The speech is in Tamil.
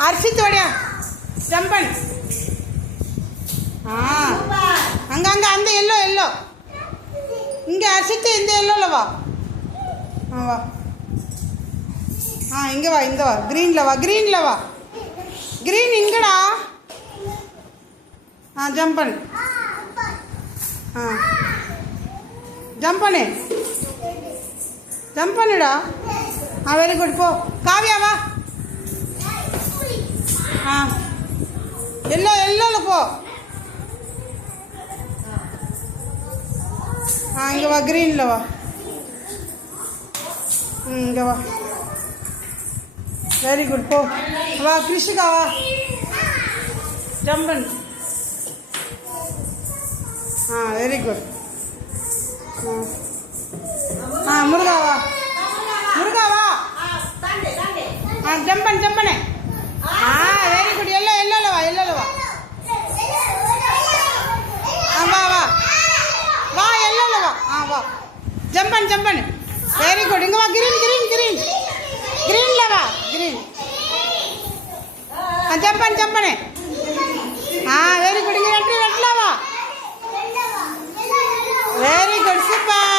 ஹர்ஷித் ஓடியா ஜம்ப் பண்ணு. அங்கே அங்கே அந்த எல்லோ எல்லோ இங்கே ஹர்ஷித் இந்த எல்லோவில் வா. வா இங்கே வா இங்கே வா க்ரீனில் வா க்ரீனில் வா க்ரீன் இங்கடா. ஜம்ப் பண்ணு. ஜம்ப் பண்ணு ஜம்ப் பண்ணுடா. வெரி குட் போ. காவியா வா. எல்லோவில் போ. இங்கே வா க்ரீனில் வா. இங்கே வா. வெரி குட் போ. வா கிருஷிகா வா. ஜம்ப் பண்ணு. Very good. முருகா வா முருகா வா. ஜம்ப் பண்ணு ஜம்ப் பண்ணு. Very good. எல்லோவில் வா எல்லோவில் வா. வா வா வா எல்லோவில் வா. வா ஜம்ப் பண்ணு ஜம்ப் பண்ணு. Very good. இங்கே வா கிரீன் கிரீன் கிரீன் க்ரீனில் வா க்ரீன். ஜம்ப் பண்ணு ஜம்ப் பண்ணு. Very good. இங்கே ரெட்டில் வா. Very good super.